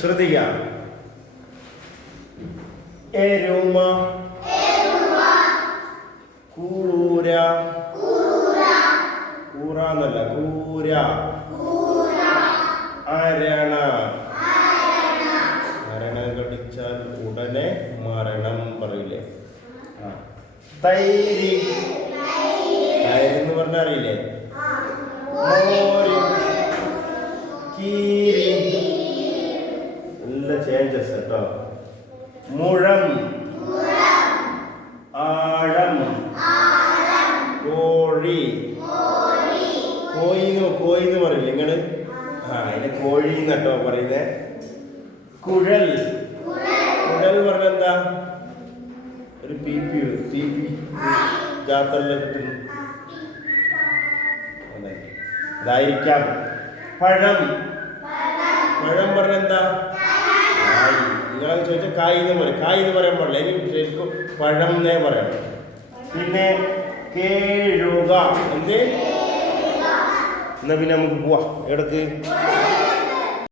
ശ്രദ്ധിക്കാം. എരുമ, കൂര, കൂറ എന്നല്ല കൂര, അരണ, അരണ കടിച്ചാൽ ഉടനെ മരണം പറയില്ലേ. തൈര്, തൈര് എന്ന് പറഞ്ഞാൽ അറിയില്ലേ. മോര്, കീരി, നല്ല ചേഞ്ചസ് കേട്ടോ. മുഴം, ആഴം, കോഴി, കോയിന്ന് പറയില്ലേ നിങ്ങള്. അതിന് കോഴി എന്നട്ടോ പറയുന്നേ. കുഴൽ, കുഴൽ പറഞ്ഞ എന്താ, ഒരു പി ജാത്തറിൽ കിട്ടുന്നു ഇതായിരിക്കാം. പഴം, പഴം പറഞ്ഞ എന്താ, നിങ്ങളത് ചോദിച്ചാൽ കായ് എന്ന് പറയും. കായ് എന്ന് പറയാൻ പാടില്ല, എനിക്ക് ശരിക്കും പഴം എന്നേ പറയണം. പിന്നെ കേഴുക, എന്ത്. എന്നാ പിന്നെ നമുക്ക് പോവാം. എവിടേക്ക്?